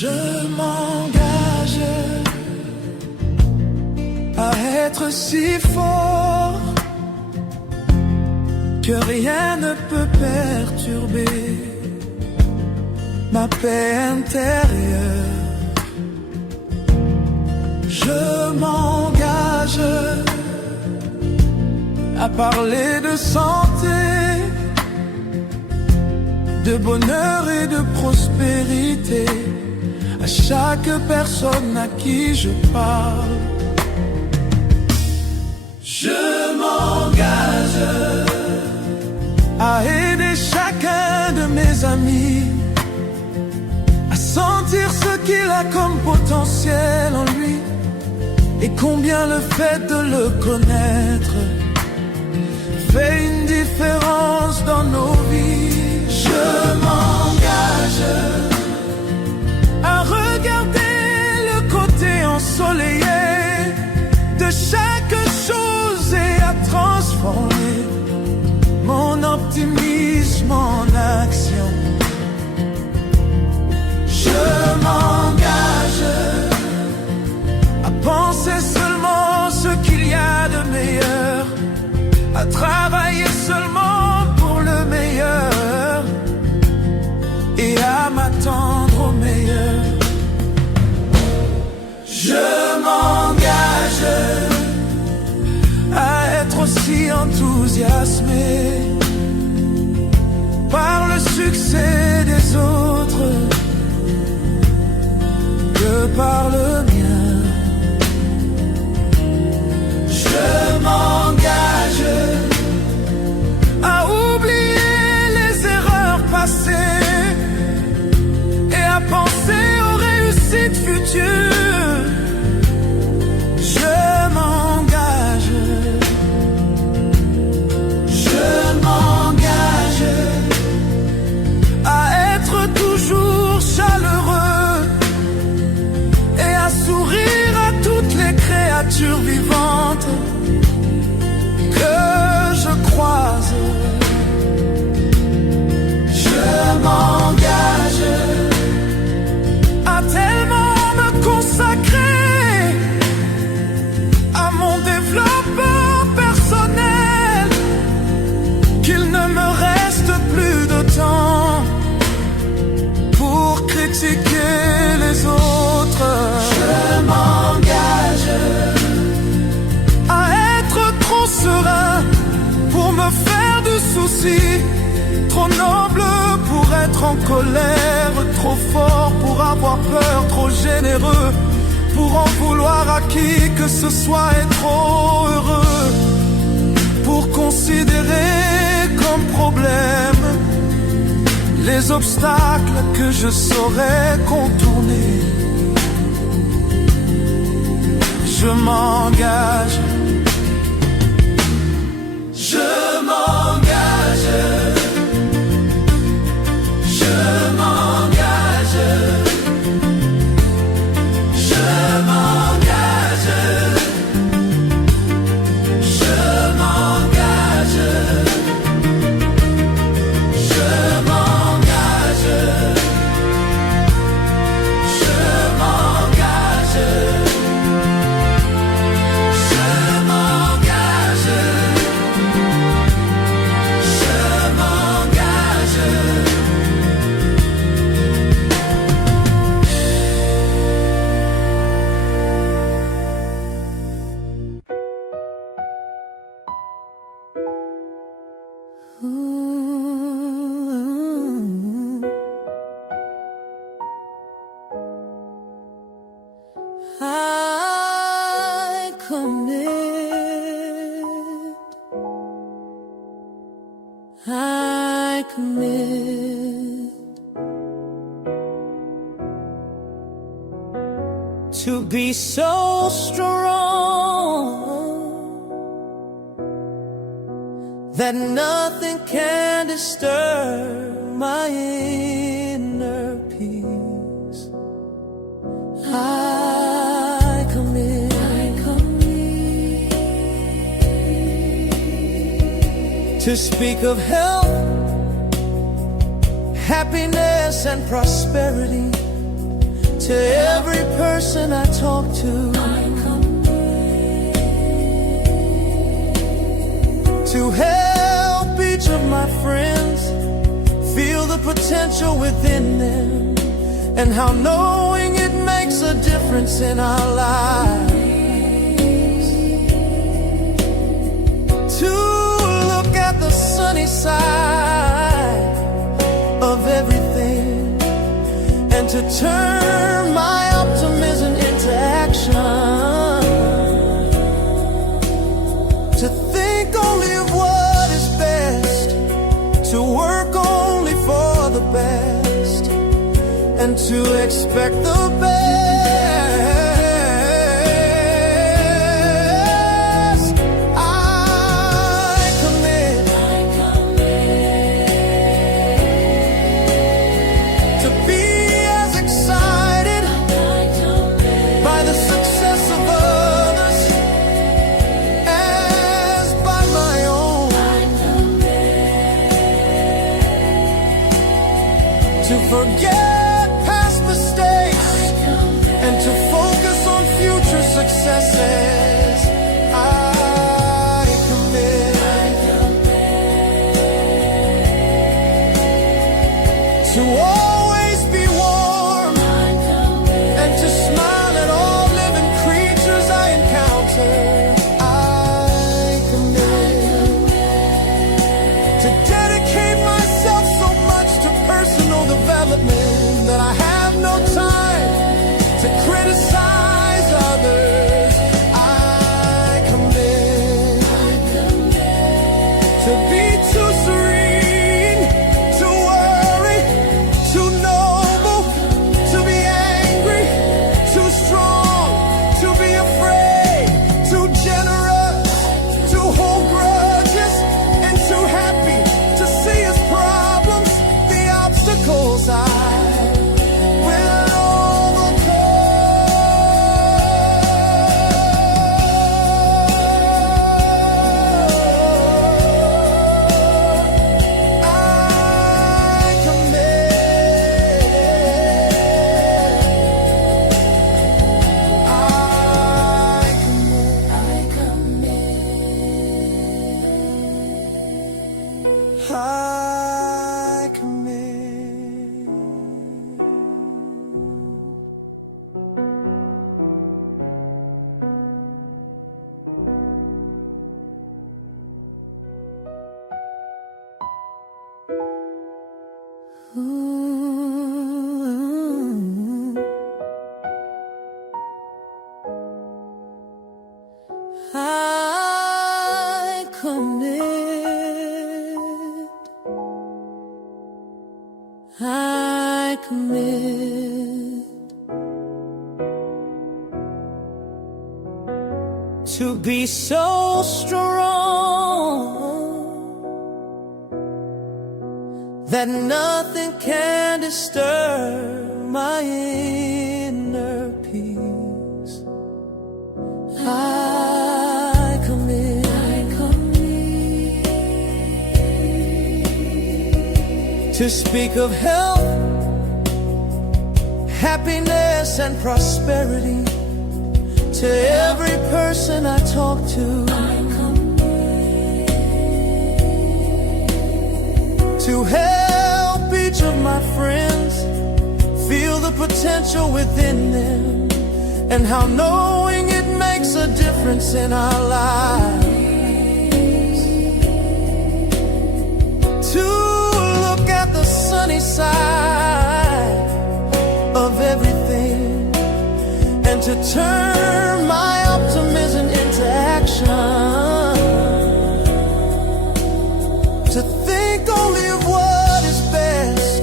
Je m'engage à être si fort que rien ne peut perturber ma paix intérieure. Je m'engage à parler de santé, de bonheur et de prospérité à chaque personne à qui je parle. Je m'engage à aider chacun de mes amis à sentir ce qu'il a comme potentiel en lui et combien le fait de le connaître fait une différence dans nos vies. Je m'engage à regarder le côté ensoleillé de chaque chose et à transformer mon optimisme en action. Je m'engage à penser seulement ce qu'il y a de meilleur, à travailler seulement pour le meilleur et à m'attendre au meilleur. Je m'engage à être aussi enthousiasmé par le succès des autres que par le mien. Je m'engage à oublier les erreurs passées et à penser aux réussites futures. Je m'engage à être toujours chaleureux et à sourire à toutes les créatures vivantes que je croise. Je m'engage à tellement me consacrer à mon développement personnel qu'il ne me reste plus de temps pour critiquer les autres. Je m'engage à être trop serein pour me faire de soucis, trop noble pour être en colère, trop fort pour avoir peur, trop généreux pour en vouloir à qui que ce soit et trop heureux pour considérer comme problème les obstacles que je saurais contourner. Je m'engage. Je m'engage. Je m'engage. Je m'engage. Je m'engage. Je m'engage. Je m'engage. I commit, I commit to be so strong that nothing can disturb my inner peace. I commit to speak of health, happiness and prosperity To every person I talk to, to help each of my friends feel the potential within them, and how knowing it makes a difference in our lives. To look at the sunny side of everything, and to turn my optimism into action. To think only of what is best, to work only for the best, and to expect the best. To forget past mistakes and to focus on future successes. I commit to always be warm and to smile at all living creatures I encounter. I commit to dedicate myself so much to personal development that I have no time to criticize others. I commit to be too serene, to worry, too noble, to be angry, too strong, to be afraid, too generous, to hold grudges, and too happy to see his problems, the obstacles I commit to be so strong that nothing can disturb my inner peace. I commit to speak of health, happiness and prosperity to every person I talk to. To help each of my friends feel the potential within them, and how knowing it makes a difference in our lives. To look at the sunny side of everything, and to turn my optimism into action. To think only of what is best,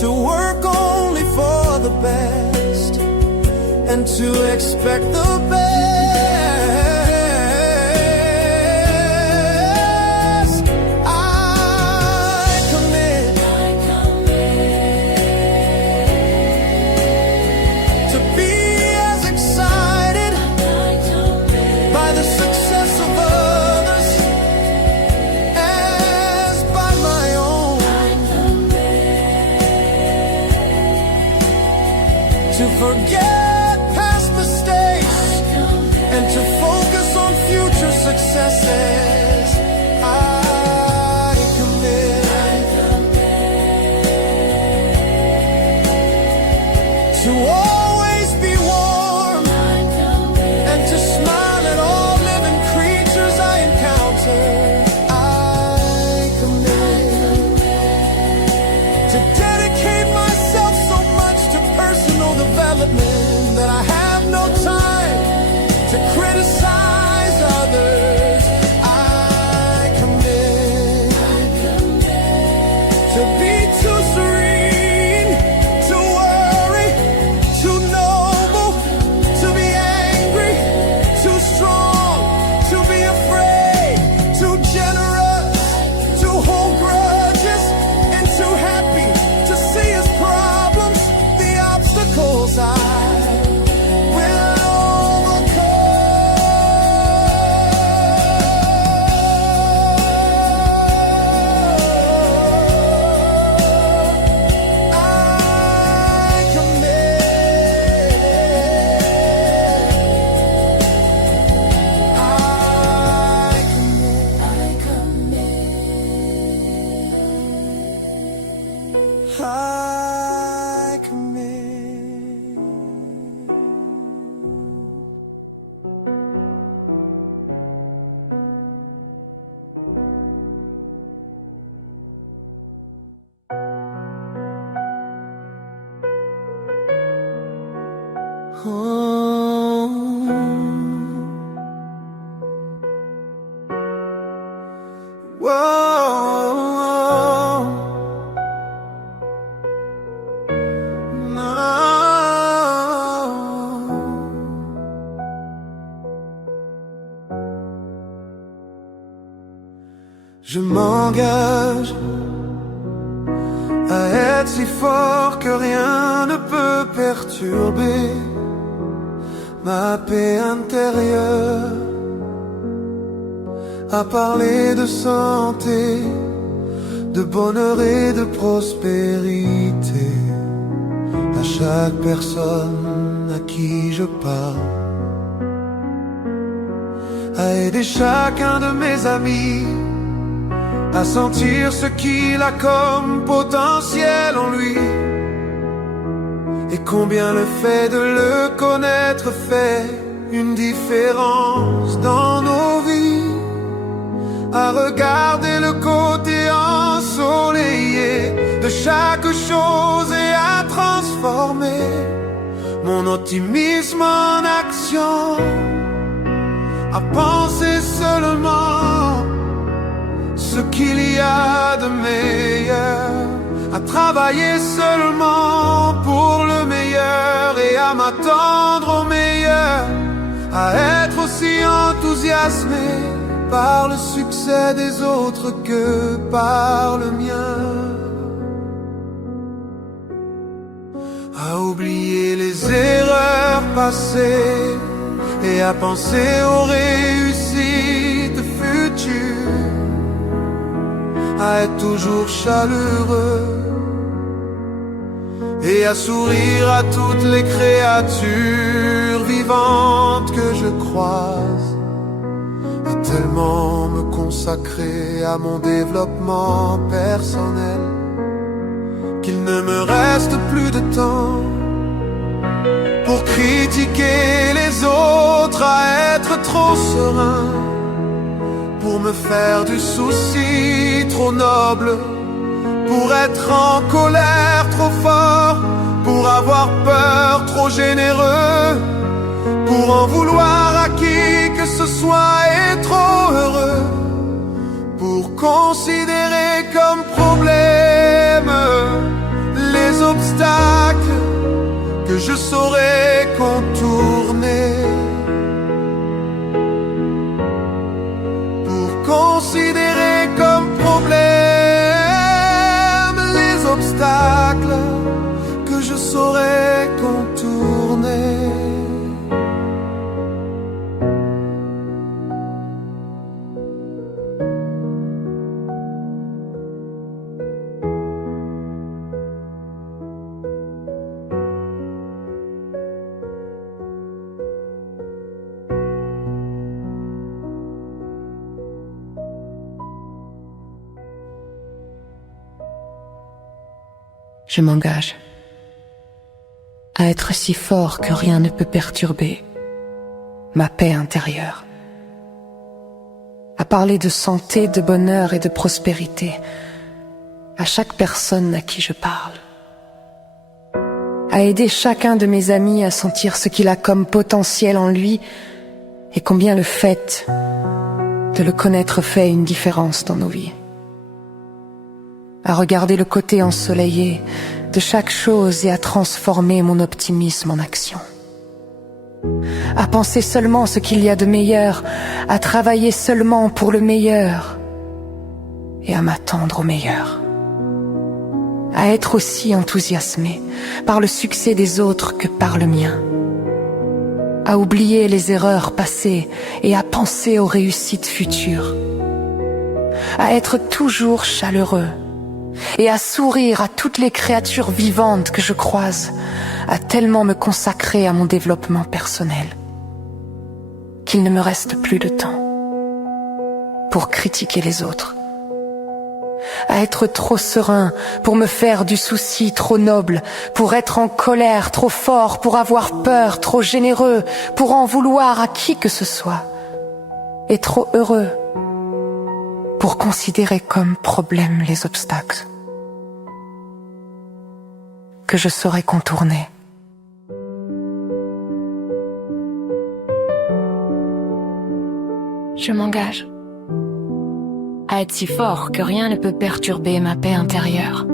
to work only for the best, and to expect the best. To excesses. I commit to always be warm and to smile at all living creatures I encounter. I commit to dedicate myself so much to personal development that I have no time to criticize others. I commit to be too serene, to worry, too noble, to be angry, too strong, to be afraid, too generous, to hold grudges, and too happy to see his problems, the obstacles I will I commit. Whoa. Je m'engage à être si fort que rien ne peut perturber ma paix intérieure, à parler de santé, de bonheur et de prospérité à chaque personne à qui je parle, à aider chacun de mes amis à sentir ce qu'il a comme potentiel en lui, et combien le fait de le connaître fait une différence dans nos vies, à regarder le côté ensoleillé de chaque chose et à transformer mon optimisme en action, à penser seulement ce qu'il y a de meilleur, à travailler seulement pour le meilleur et à m'attendre au meilleur, à être aussi enthousiasmé par le succès des autres que par le mien, à oublier les erreurs passées et à penser aux réussites futures, à être toujours chaleureux et à sourire à toutes les créatures vivantes que je croise, et tellement me consacrer à mon développement personnel qu'il ne me reste plus de temps pour critiquer les autres, à être trop serein, pour me faire du souci trop noble, pour être en colère trop fort, pour avoir peur trop généreux, pour en vouloir à qui que ce soit et trop heureux, pour considérer comme problème les obstacles que je saurais contourner, considérer comme problème les obstacles que je saurais contourner. Je m'engage à être si fort que rien ne peut perturber ma paix intérieure, à parler de santé, de bonheur et de prospérité à chaque personne à qui je parle, à aider chacun de mes amis à sentir ce qu'il a comme potentiel en lui et combien le fait de le connaître fait une différence dans nos vies, à regarder le côté ensoleillé de chaque chose et à transformer mon optimisme en action, à penser seulement ce qu'il y a de meilleur, à travailler seulement pour le meilleur et à m'attendre au meilleur, à être aussi enthousiasmé par le succès des autres que par le mien, à oublier les erreurs passées et à penser aux réussites futures, à être toujours chaleureux et à sourire à toutes les créatures vivantes que je croise, à tellement me consacrer à mon développement personnel qu'il ne me reste plus de temps pour critiquer les autres, à être trop serein pour me faire du souci, trop noble pour être en colère, trop fort pour avoir peur, trop généreux pour en vouloir à qui que ce soit, et trop heureux pour considérer comme problème les obstacles que je saurais contourner. Je m'engage à être si fort que rien ne peut perturber ma paix intérieure,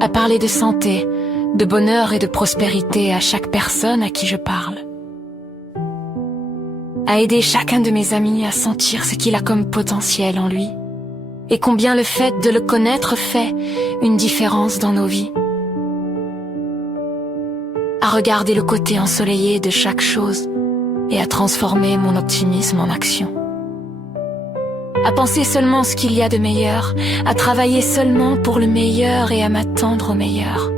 à parler de santé, de bonheur et de prospérité à chaque personne à qui je parle, à aider chacun de mes amis à sentir ce qu'il a comme potentiel en lui et combien le fait de le connaître fait une différence dans nos vies, à regarder le côté ensoleillé de chaque chose et à transformer mon optimisme en action, à penser seulement ce qu'il y a de meilleur, à travailler seulement pour le meilleur et à m'attendre au meilleur,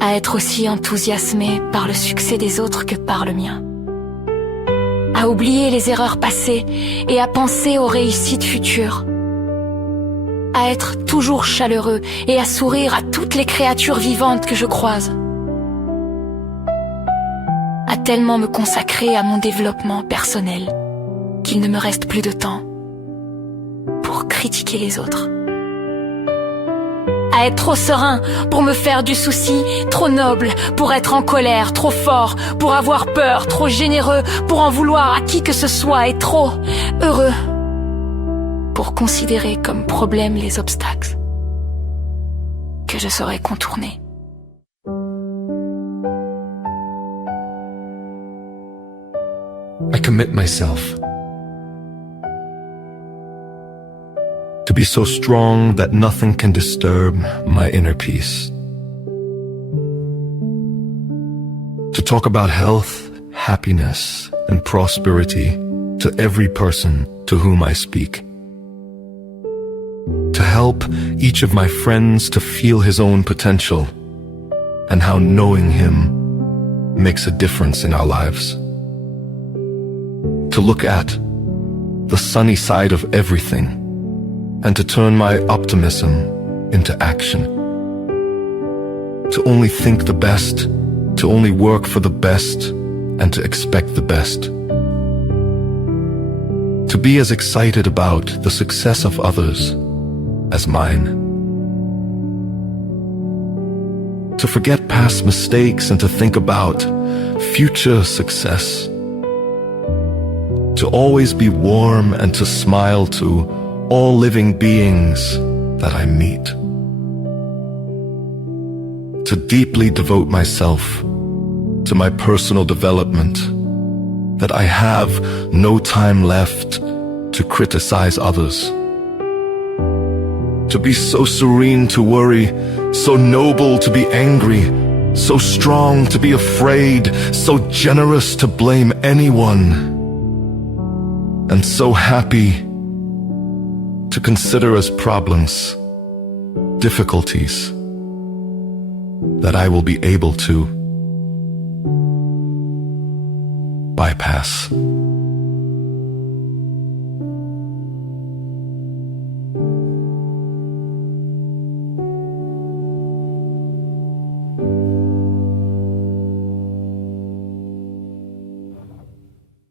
à être aussi enthousiasmé par le succès des autres que par le mien, à oublier les erreurs passées et à penser aux réussites futures, à être toujours chaleureux et à sourire à toutes les créatures vivantes que je croise, à tellement me consacrer à mon développement personnel qu'il ne me reste plus de temps pour critiquer les autres, à être trop serein pour me faire du souci, trop noble pour être en colère, trop fort pour avoir peur, trop généreux pour en vouloir à qui que ce soit et trop heureux pour considérer comme problème les obstacles que je saurais contourner. I commit myself to be so strong that nothing can disturb my inner peace. To talk about health, happiness, and prosperity to every person to whom I speak. To help each of my friends to feel his own potential and how knowing him makes a difference in our lives. To look at the sunny side of everything and to turn my optimism into action. To only think the best, to only work for the best, and to expect the best. To be as excited about the success of others as mine. To forget past mistakes and to think about future success. To always be warm and to smile to all living beings that I meet. To deeply devote myself to my personal development, that I have no time left to criticize others. To be so serene to worry, so noble to be angry, so strong to be afraid, so generous to blame anyone, and so happy to consider as problems, difficulties that I will be able to bypass.